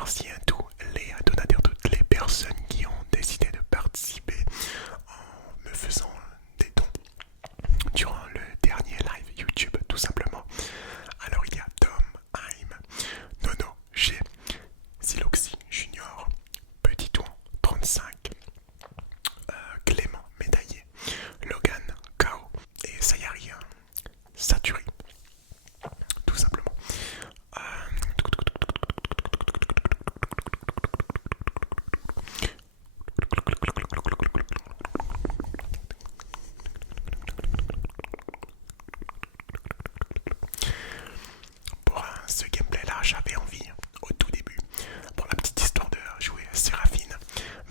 remercie à tous les donateurs, toutes les personnes qui ont décidé de participer en me faisant des dons durant le dernier live YouTube, tout simplement. Alors il y a Tom, Haim, Nono, G, Siloxy Junior, Petit Toin, 35, Clément Médaillé, Logan, Kao et Sayari Saturi, tout simplement. Euh, Pour ce gameplay là, j'avais envie au tout début, pour la petite histoire de jouer Séraphine,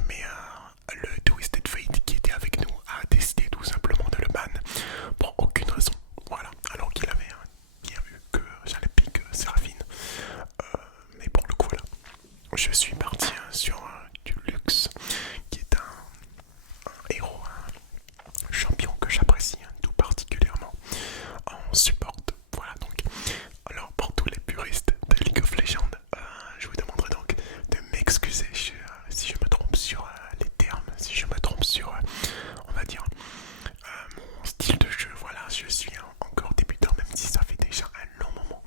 mais le Twisted Fate qui était avec nous a décidé tout simplement de le ban pour aucune raison. Voilà, alors qu'il avait bien vu que j'allais pick Séraphine. Mais pour le coup, voilà, je suis parti sur du luxe qui est un héros, un champion que j'apprécie tout particulièrement en support. Voilà donc. Alors pour tous les puristes de League of Legends, je vous demanderai donc de m'excuser si je me trompe sur les termes, si je me trompe sur, on va dire, mon style de jeu. Voilà, je suis encore débutant, même si ça fait déjà un long moment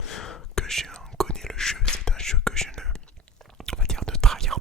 que je connais le jeu. C'est un jeu que je ne, on va dire, ne tryhard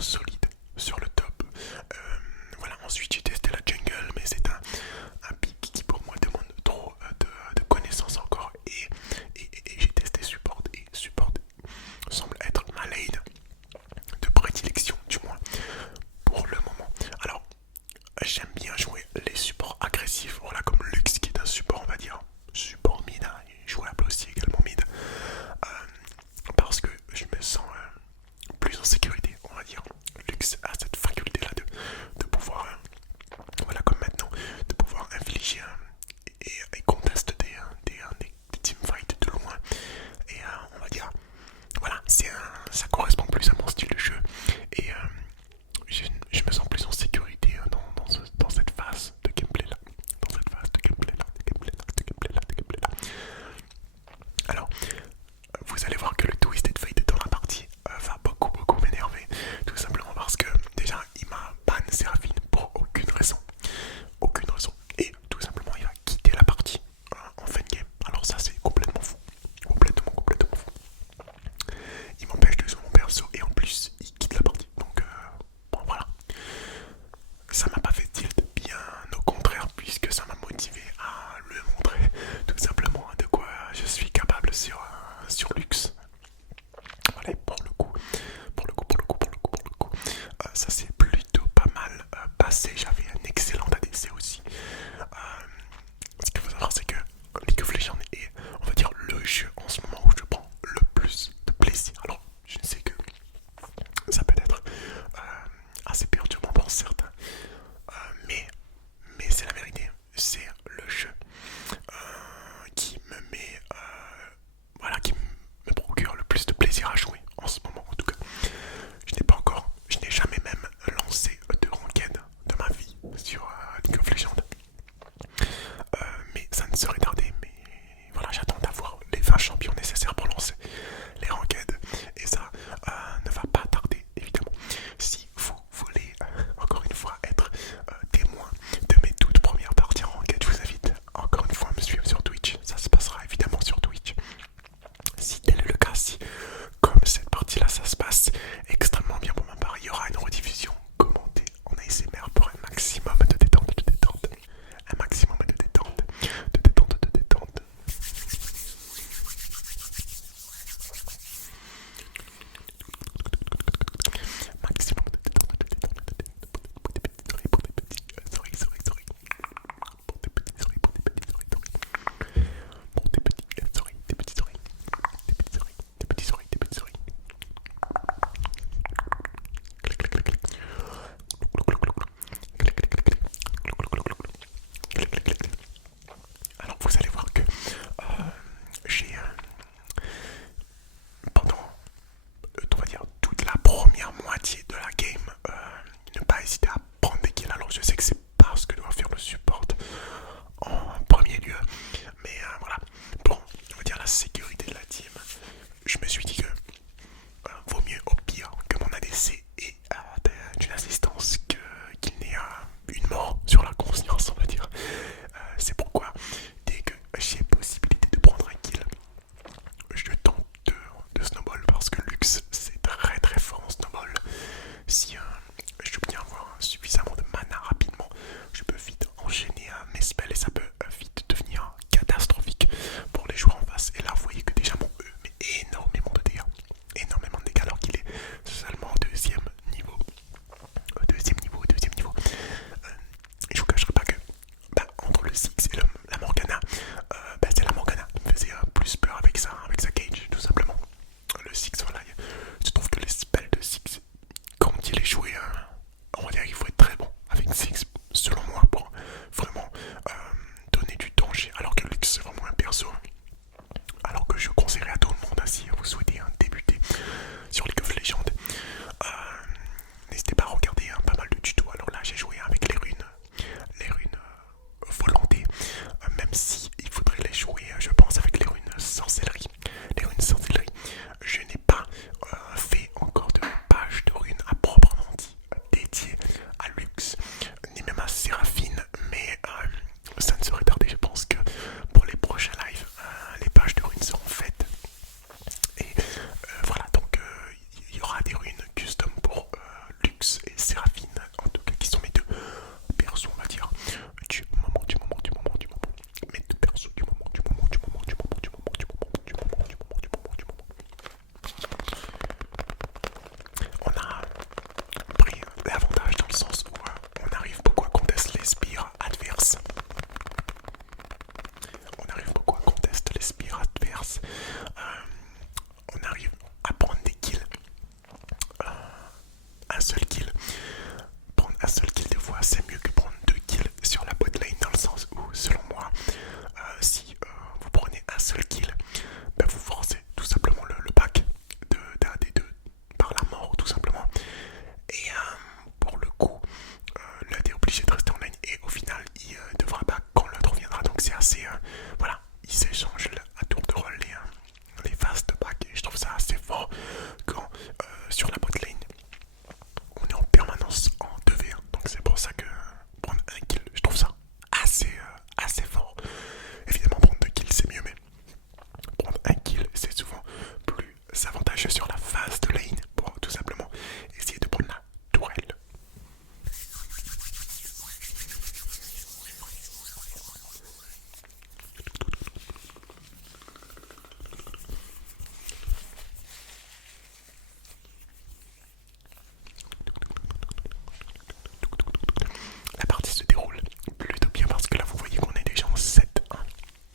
solide sur le top. Voilà, ensuite j'ai testé la jungle, mais c'est un pic qui pour moi demande trop de connaissances encore. Et j'ai testé support, et support semble être ma lane de prédilection, du moins pour le moment. Alors, j'aime bien jouer les supports agressifs, voilà, comme Lux qui est un support, on va dire, support mid, hein, jouable aussi également mid, parce que je me sens plus en sécurité, on va dire. Lux a cette faculté là de pouvoir, voilà, comme maintenant, de pouvoir infliger et contester des teamfights de loin. Et on va dire, voilà, ça correspond plus à mon style de jeu. Et je me sens plus en sécurité dans cette phase de gameplay là. Dans cette phase de gameplay là, de gameplay là, de gameplay là, de gameplay là. Alors, vous allez voir que le Twisted Fate dans la partie va beaucoup m'énerver. Tout simplement parce que déjà il m'a ban Seraphine pour aucune raison. Aucune raison. Et tout simplement il va quitter la partie en fin de game. Alors ça c'est complètement fou. Complètement fou. Il m'empêche de jouer mon perso et en plus il quitte la partie. Donc bon voilà. Ça m'a pas fait tilt, bien au contraire, puisque ça m'a motivé à le montrer tout simplement de quoi je suis capable sur Lux. Voilà, ça s'est plutôt pas mal passé. J'avais un excellent ADC aussi. Ce qu'il faut savoir, c'est que League of Legends est, on va dire, le jeu en ce moment où je prends le plus de plaisir. Alors, je sais que ça peut être assez perturbant pour certains, mais c'est la vérité. C'est le jeu qui me met, voilà, qui me procure le plus de plaisir à jouer en ce moment en tout cas. Je n'ai jamais même lancé de ranked de ma vie sur League of Legends. Mais ça ne serait tardé, mais voilà, j'attends d'avoir les 20 champions nécessaires pour lancer les ranked. Et ça ne va pas tarder, évidemment. Si vous voulez, encore une fois, être témoin de mes toutes premières parties ranked, je vous invite encore une fois à me suivre sur Twitch. Ça se passera évidemment sur Twitch. Si tel est le cas, si comme cette partie là ça se passe extrêmement bien pour ma part, il y aura une rediffusion commentée en ASMR pour un maximum de détente, un maximum de détente, maximum de détente, pour des petites oreilles, pour des petites oreilles, pour des petites oreilles, pour des petites oreilles, pour des petites oreilles, des petites oreilles, des petites oreilles, des petites oreilles, des petites oreilles. Clic, clic, clic, clic. Alors vous allez voir que j'ai pendant on va dire toute la première moitié de la game ne pas hésiter à prendre des kills. Alors je sais que c'est pas ce que doit faire le support en premier lieu, mais voilà, pour on va dire la sécurité de la team, je me suis dit que vaut mieux au pire que mon ADC ait d'une assistance qu'il n'ait une mort sur la conscience, on va dire. C'est pourquoi dès que j'ai possibilité de prendre un kill, je tente de snowball, parce que Lux c'est très fort en snowball. Si je peux bien avoir suffisamment de mana rapidement, je peux vite enchaîner mes spells et ça peut vite devenir catastrophique pour les joueurs en face. Et là vous voyez que déjà mon E met énormément de dégâts. Énormément de dégâts alors qu'il est seulement au deuxième niveau. Et je vous cacherai pas que entre le Six et la Morgana, c'est la Morgana qui me faisait plus peur avec sa cage, tout simplement. Le Six, voilà, je trouve que les spells de Six, quand il est joué un seul kill. Prendre un seul kill des fois c'est mieux que prendre deux kills sur la bot lane, dans le sens où selon moi si vous prenez un seul kill, ben vous forcez tout simplement le pack d'un des deux par la mort tout simplement. Et pour le coup l'un est obligé de rester en lane et au final il devra back quand l'autre reviendra. Donc c'est assez voilà, ils s'échangent à tour de rôle les phases de back et je trouve ça assez fort quand sur la bot lane on est en permanence en 2v1. Donc c'est pour ça que prendre un kill, je trouve ça assez fort. Évidemment prendre deux kills c'est mieux, mais prendre un kill c'est souvent plus avantageux sur la phase de lane pour tout simplement essayer de prendre la tourelle. La partie se déroule plutôt bien parce que là vous voyez qu'on est déjà en 7-1.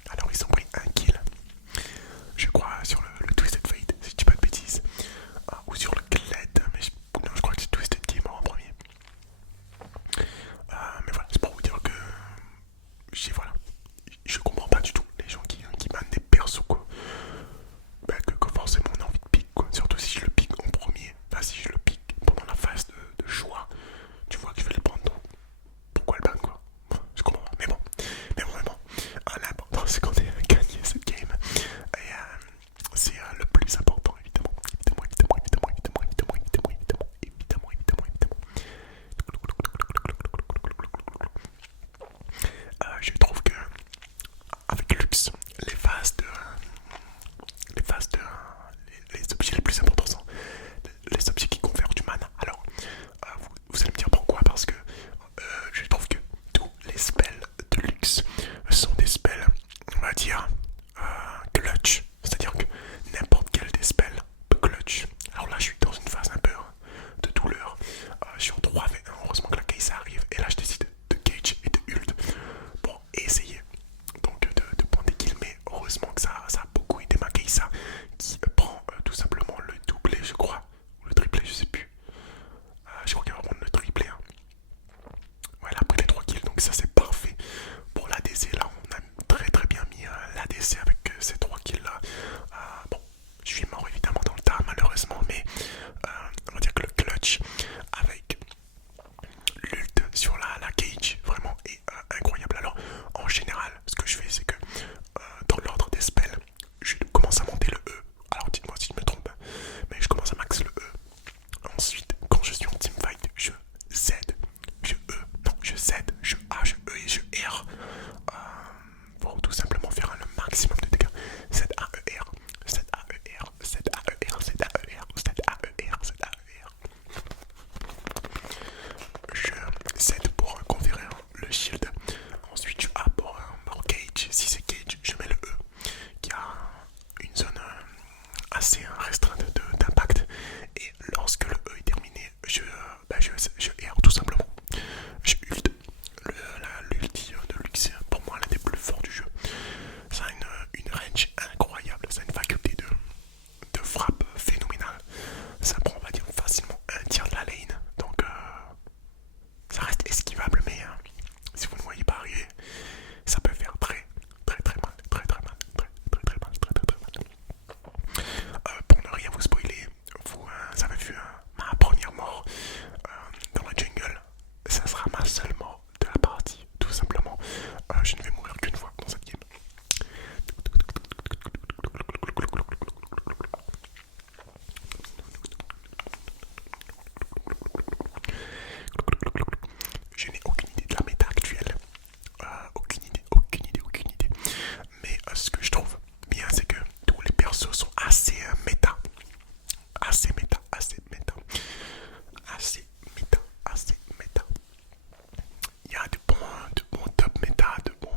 Alors ils ont pris un kill, je crois, sur le Twisted Fate, si je dis pas de bêtises. Ou sur le Kled, mais non, je crois que c'est Twisted qui est mort en premier. Mais voilà, c'est pour vous dire que voilà, je comprends pas du tout les gens qui mannent des persos quoi. Bah, que forcément on a envie de pique quoi. Surtout si je le pique en premier. Bah, si je le pique pendant la phase de choix, tu vois que je vais le prendre. Donc pourquoi le ban quoi? Je comprends pas. Mais bon. L'important c'est qu'on ait gagné cette game. Et c'est le plus important évidemment. Je trouve que avec Lux, les objets les plus importants sont les objets qui confèrent du mana. Alors, vous allez me dire pourquoi? Parce que je trouve que tous les spells de luxe sont des spells, on va dire, clutch. C'est-à-dire que n'importe quel des spells peut clutch. Alors là, je suis dans une phase un peu de douleur. Je suis en 3v1, heureusement que la case arrive. Et là, je décide de cage et de ult pour essayer donc de prendre des kills. Mais heureusement que ça a beaucoup aidé ma Keisa qui prend tout simplement le doublé, je crois, ou le triplé, je sais plus. Je crois qu'elle va prendre le triplé. Hein. Ouais, elle a pris les 3 kills, donc ça c'est parfait. Pour l'ADC, là, on a très bien mis l'ADC avec ces 3 kills là. Bon, je suis mort évidemment dans le tas, malheureusement, mais on va dire que le clutch avec l'ult sur la cage vraiment est incroyable. Alors, en général, ce que je fais, c'est que dans l'ordre des spells, je commence à monter le E. Alors, dites-moi si je me trompe, mais je commence à max le E. Ensuite, quand je suis en teamfight, je Z, je E, non, je Z, je A, je E et je R. Pour tout simplement faire le maximum de dégâts. Z A E R, Z A E R, Z A E R, Z A E R, Z A E R, Z A E R. Je Z pour conférer le shield. Ensuite, je A pour cage. Si c'est cage, je mets le E qui a une zone assez restreinte d'impact. Et lorsque le E est terminé, je R tout simplement. Je ult. L'ulti de Lux, pour moi, l'un des plus forts du jeu. Ça a une range incroyable. Ça a une faculté de frappe phénoménale. Ça prend, on va dire, facilement un tiers de la lane. Donc, ça reste esquivable, mais si vous ne voyez pas arriver, ça peut faire très mal. Pour ne rien vous spoiler, vous avez vu ma première mort dans la jungle. Ça sera ma seule mort de la partie, tout simplement. Je ne vais mourir qu'une fois dans cette game. Je n'ai aucune idée de la méta actuelle. Aucune idée. Mais ce que je trouve bien, c'est que tous les persos sont assez méta. Assez méta. Il y a de bons top méta, de bons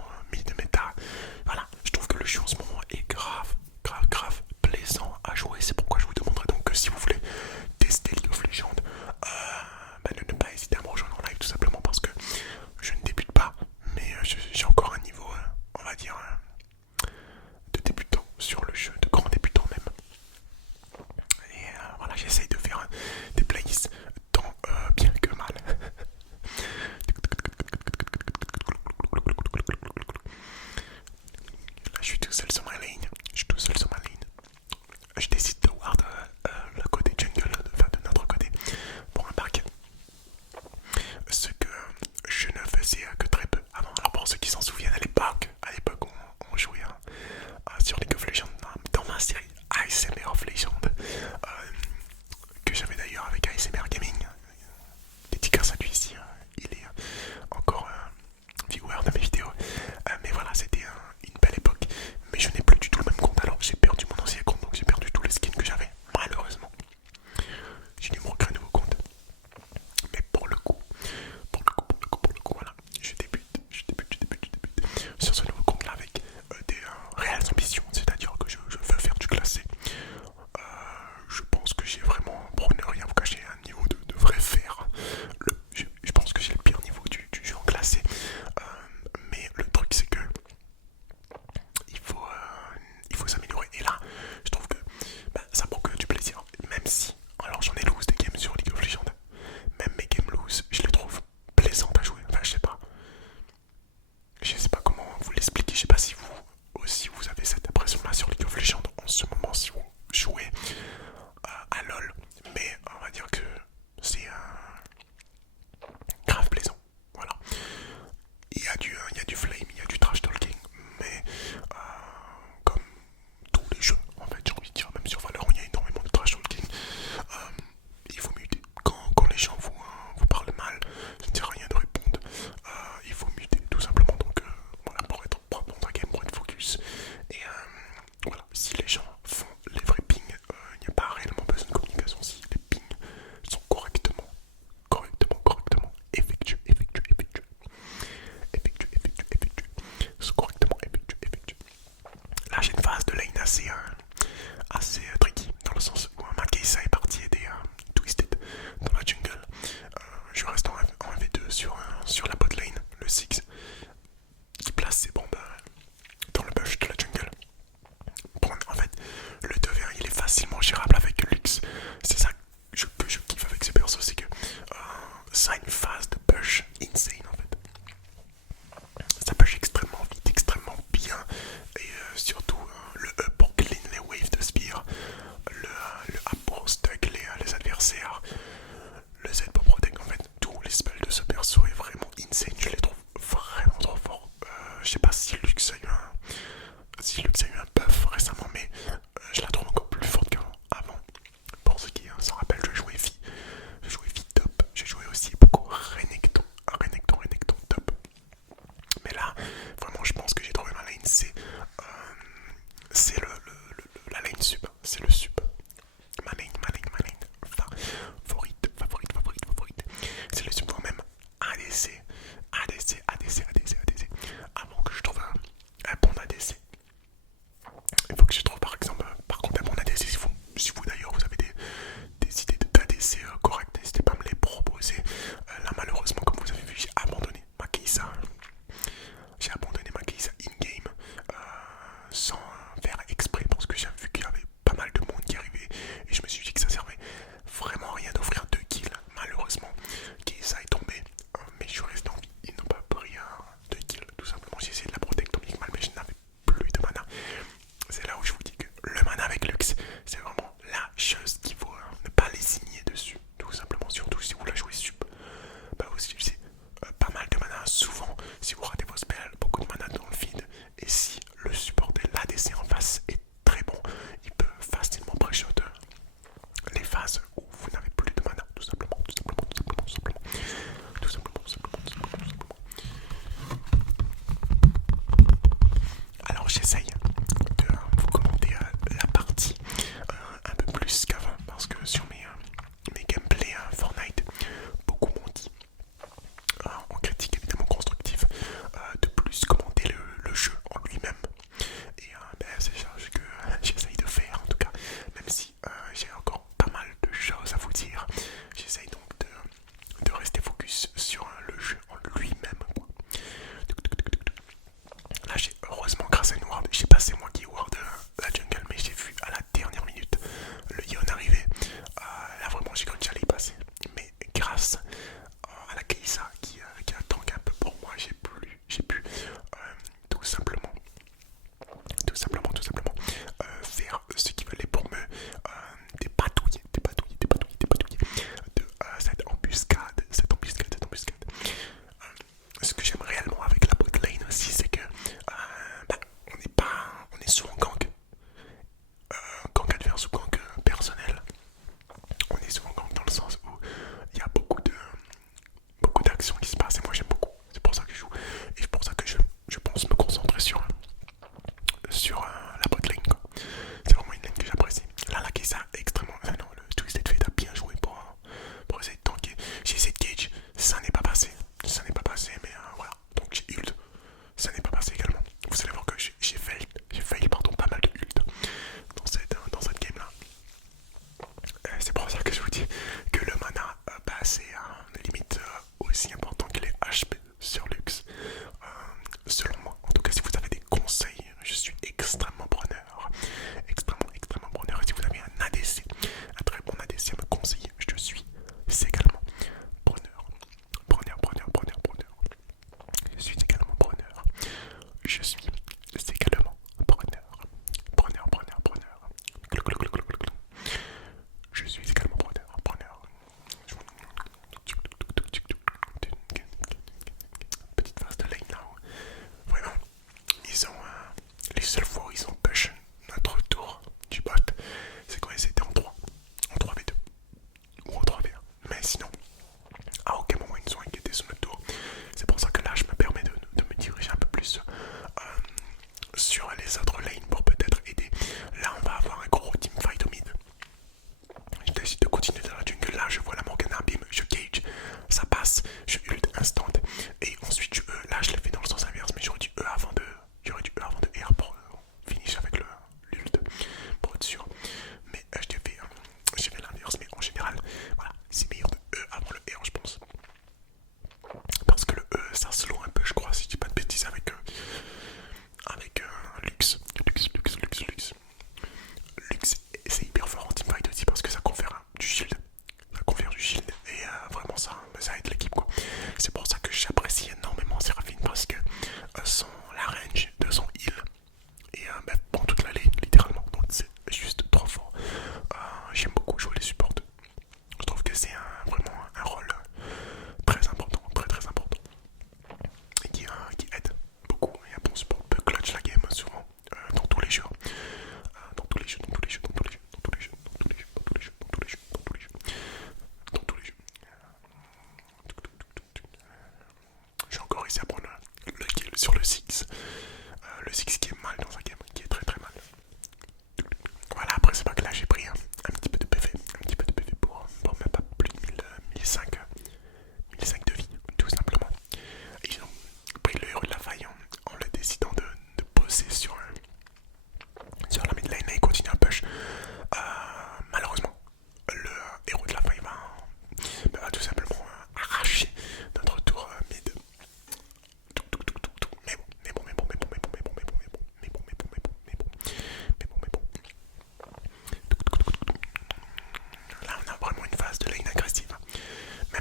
les spells de ce perso est vraiment insane. Je les trouve vraiment trop forts. Je sais pas si Lux a eu un buff récemment, mais je la trouve encore plus forte qu'avant. Pour ceux qui s'en rappellent, je jouais Vi top. J'ai joué aussi beaucoup Renekton, top. Mais là, vraiment, je pense que j'ai trouvé ma lane. C'est la lane sub. C'est le sub. Ma lane. Favorite. C'est le sub, voire même ADC. Avant que je trouve un bon ADC. Il faut que je trouve par exemple, par contre, un bon ADC. Si vous d'ailleurs vous avez des idées d'ADC correctes, n'hésitez pas à me les proposer. Là, malheureusement, comme vous avez vu, j'ai abandonné ma Kai'Sa. In-game sans faire exprès parce que j'ai vu qu'il y avait pas mal de monde qui arrivait et je me suis dit que ça servait vraiment à rien d'offrir 2 kills. Malheureusement, Kai'Sa est tombé, mais je suis resté en vie. Ils n'ont pas pris 2 kills, tout simplement. J'ai essayé de la protect tombing mal, mais je n'avais plus de mana. C'est là où je vous dis que le mana avec Lux, c'est vraiment la chose qu'il faut ne pas les signer dessus, tout simplement. Surtout si vous la jouez sub, bah vous utilisez pas mal de mana. Souvent, si vous ratez vos spells, beaucoup de mana dans le vide. Et si le support de l'ADC en face est très bon, il peut facilement pré-shot les phases où vous n'avez plus de mana, tout simplement. Alors j'essaye de vous commenter la partie un peu plus qu'avant parce que sur mes gameplays Fortnite, beaucoup m'ont dit en critique évidemment constructive de plus commenter le jeu en lui-même. Et c'est ça que j'essaye de faire en tout cas, même si j'ai encore pas mal de choses à vous dire. J'essaye donc de rester focus sur le jeu en lui-même, quoi. Là j'ai heureusement grâce à une ward, j'ai passé moi qui ward la jungle, mais j'ai vu à la dernière minute le Yon arriver. Là vraiment j'ai cru que j'allais y passer, mais grâce à la Kai'Sa qui a tanké un peu pour moi, j'ai pu tout simplement faire ce qu'il fallait pour me dépatouiller de cette embuscade. Ce que j'aime réellement avec la bot lane aussi, c'est que on est souvent gank adverse ou gank personnel. On est souvent gank dans le sens où il y a beaucoup d'actions qui se passent et moi j'aime beaucoup. C'est pour ça que je joue et c'est pour ça que je pense me concentrer sur la bot lane, quoi. C'est vraiment une lane que j'apprécie. Là la Kai'Sa est extrêmement... non, le Twisted Fate a bien joué pour essayer de tanker. J'ai essayé de gauge, ça n'est pas passé. Mais voilà, donc j'ai ult, ça n'est pas passé également. Vous allez voir que j'ai fail pas mal de ult dans cette game là. C'est pour ça que je vous dis que le mana c'est limite aussi important que les HP sur Lux, selon moi. En tout cas, si vous avez des conseils, je suis extrêmement preneur. Et si vous avez un ADC, un très bon ADC à me conseiller, je suis également preneur. Je suis également preneur. Je suis également preneur.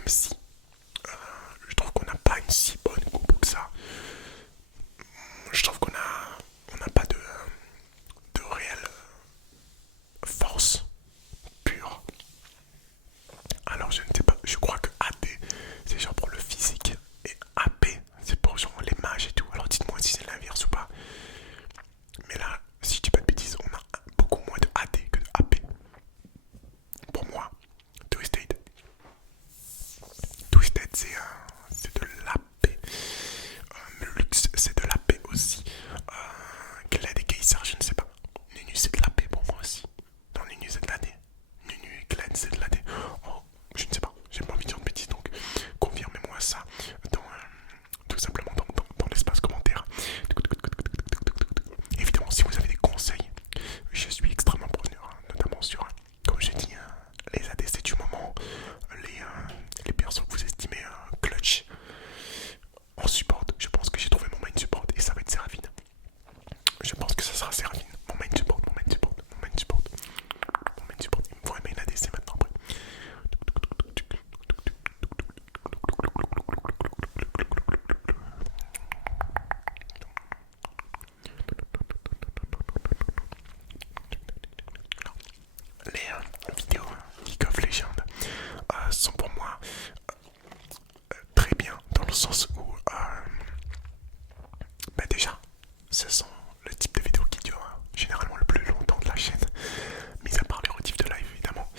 même si je trouve qu'on n'a pas une si bonne compo que ça. Je trouve on n'a pas de réelle force pure. Alors je ne sais pas, je crois que AD c'est genre pour le physique et AP c'est pour genre les mages et tout. Alors dites-moi si c'est l'inverse ou pas. Mais là, si je dis pas de bêtises, on a beaucoup moins de AD que de AP. Pour moi, Twisted. Twisted c'est de l'AP. Lux c'est de l'AP aussi. Glad et Kaiser, je ne sais pas. Nunu c'est de l'AP pour moi aussi. Non, Nunu c'est de l'AD. Nunu et Glad c'est de l'AD. Oh, je ne sais pas, j'ai pas envie de dire de bêtises donc confirmez-moi ça tout simplement dans l'espace commentaire. Évidemment, si vous avez des conseils, je suis extrêmement preneur, notamment sur, comme j'ai dit, les ADC du moment, les persos que vous estimez clutch en support. Je pense que j'ai trouvé mon main support et ça va être Seraphine. Je pense que ça sera Seraphine, mon main support, mon main support, mon main support, mon main support. Il me faut un main ADC maintenant après. Les vidéos League of Legends sont pour moi très bien dans le sens où déjà ce sont le type de vidéos qui durent généralement le plus longtemps de la chaîne, mis à part les rediffs de live évidemment.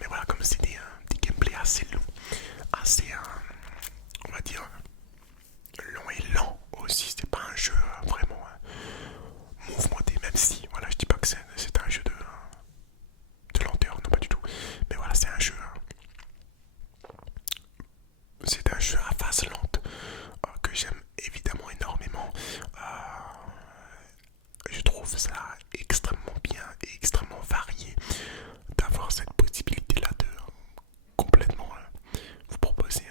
Mais voilà, comme c'est des gameplays assez longs, assez on va dire long et lent aussi, c'est pas un jeu vraiment mouvementé, même si voilà, je dis pas que c'est un jeu de lenteur, non pas du tout, mais voilà, c'est un jeu à phase lente que j'aime évidemment énormément. Je trouve ça extrêmement bien et extrêmement varié d'avoir cette possibilité là de complètement vous proposer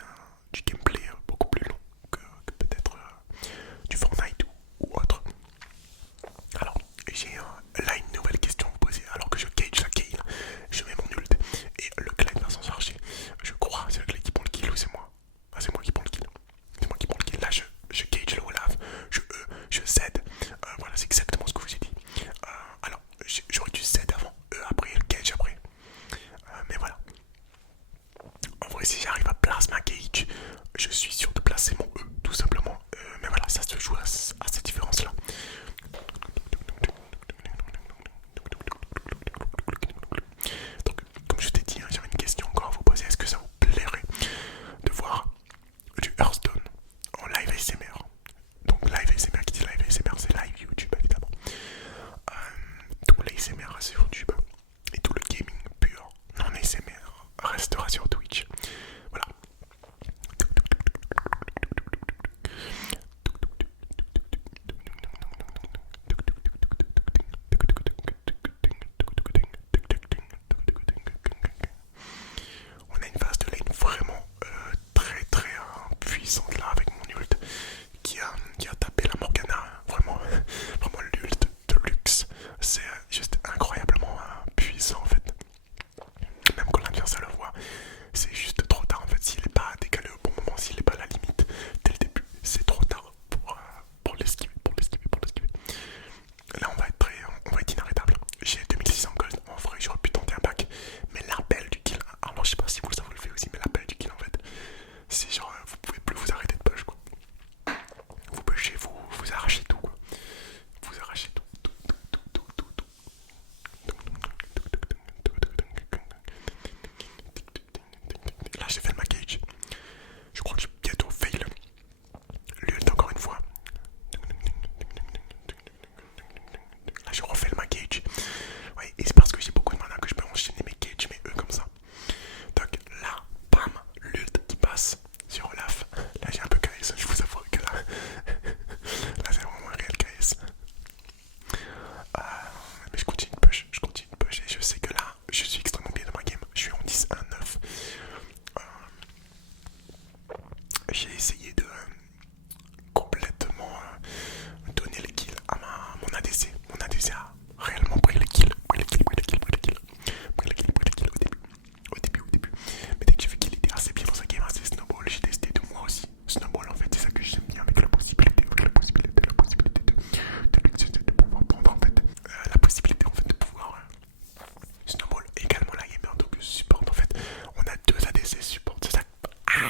du gameplay beaucoup plus long que peut-être du Fortnite ou autre. Alors j'ai là une nouvelle question à vous poser. Alors que je cage la kill, je mets mon ult et le Clyde va s'en charger. Je crois, c'est le Clyde qui prend le kill ou c'est moi? Ah, c'est moi qui prends le kill. C'est moi qui prends le kill. Là je cage le Olaf, je cède. Voilà, c'est exactement ce que vous ai dit. Alors j'aurais dû cède avant, après le cage après. Mais voilà. En vrai, si j'arrive à placer ma cage, je suis sûr de placer mon E tout simplement. Mais voilà, ça se joue à cette différence là. Donc, comme je t'ai dit, j'avais une question encore à vous poser. Est-ce que ça vous plairait de voir du Hearthstone en live ASMR? Donc live ASMR, qui dit live ASMR, c'est live YouTube évidemment. Tout l'ASMR sur YouTube et tout le gaming pur non ASMR restera sur Twitch. Voilà. On a une phase de lane vraiment très très puissante là avec mon ult qui a tapé la Morgana. Vraiment, vraiment l'ult de luxe. C'est juste incroyablement puissant en fait. Même quand l'adversaire le voit, c'est juste trop tard en fait. S'il n'est pas décalé au bon moment, s'il n'est pas à la limite dès le début, c'est trop tard pour l'esquiver, Là on va être inarrêtable. J'ai 2600 gold, en vrai j'aurais pu tenter un back, mais l'appel du kill, alors je sais pas si vous le faites aussi, mais l'appel du kill en fait, c'est genre vous pouvez plus vous arrêter de push quoi. Vous pushez, vous arrachez tout quoi. Vous arrachez tout. Là j'ai fait ma cage. Je crois que je vais bientôt fail. L'ult encore une fois. Là je refais ma cage. Ouais, et c'est parce que j'ai beaucoup de mana que je peux enchaîner mes cages, mais eux comme ça. Donc là, bam, l'ult qui passe sur Olaf. Là j'ai un peu KS, je vous avoue que là, là c'est vraiment un réel KS. Mais je continue de push, et je sais que là, je suis extrêmement bien dans ma game. Je suis en 10-1-9. J'ai essayé de complètement donner le kill à mon ADC. Mon ADC a réellement pris le kill. Pris le kill au début. Mais dès que j'ai vu qu'il était assez bien dans sa game,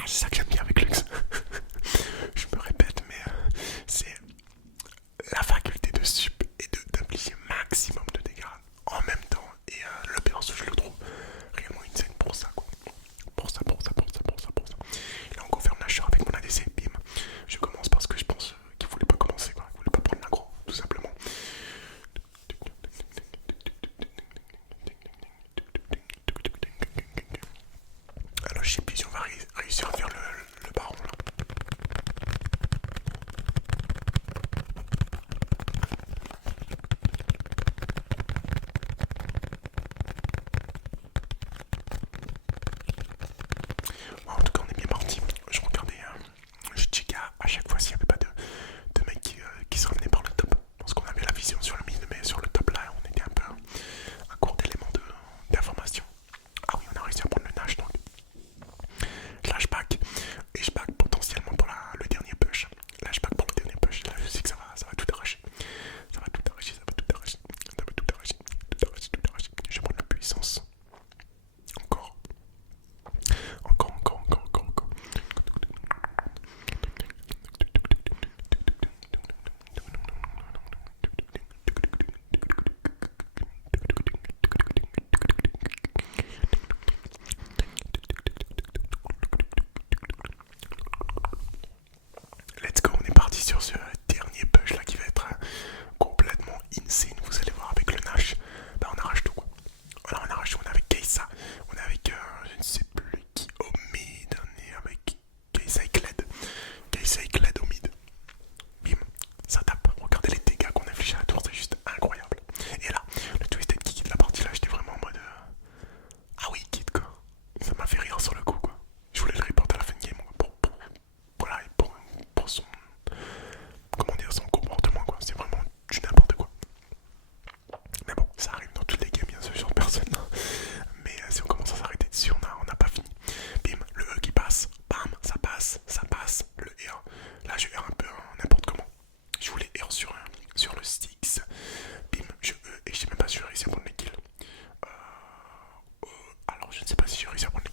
c'est ça que j'aime bien avec Lux. Je me répète, mais c'est la faculté de sup et d'appliquer maximum de dégâts en même temps. Et le perso, je le trouve réellement une scène pour ça, quoi. Pour ça. Et là, on confirme l'achat avec mon ADC. Bim. Je commence parce que je pense qu'il voulait pas commencer, quoi. Il voulait pas prendre l'aggro, tout simplement. Alors, je sais plus si on va réussir à faire le baron là. Bon, en tout cas, on est bien parti. Je regardais, je checkais à chaque fois s'il n'y avait pas de mecs qui se ramenaient par le top. Parce qu'on avait la vision sur le mid, mais sur le top là, on était un peu à court d'éléments d'information. Ah oui, on a réussi à prendre le Nash donc. Là je back et je back potentiellement pour le dernier push. Là je back pour le dernier push. Là je sais que ça va tout arracher. Ça va tout arracher. Je vais prendre la puissance. Encore. Let's go, on est parti sur ce dernier push là qui va être complètement insane. Vous allez voir avec le Nash, bah on arrache tout quoi. Voilà, on arrache tout, on est avec Kai'Sa, on est avec je ne sais plus qui au mid, on est avec Kai'Sa et Kled au mid. Bim, ça tape, regardez les dégâts qu'on inflige à la tour, c'est juste incroyable. Et là, le Twisted Kick de la partie là, j'étais vraiment en mode ah oui, kid quoi. Ça m'a fait rire sur le coup quoi. Je voulais le report à la fin de game voilà, et pour son, comment dire, son comportement quoi. C'est vraiment du n'importe quoi. Mais bon, ça arrive dans toutes les games, bien ce genre de personnes. Mais si on commence à s'arrêter dessus, on n'a pas fini. Bim, le E qui passe, bam, ça passe, le R. Là je R un peu n'importe comment. Je voulais R sur le Styx. Bim, je E et je sais même pas si j'ai réussi à prendre les kills. Alors je ne sais pas si j'ai réussi à prendre les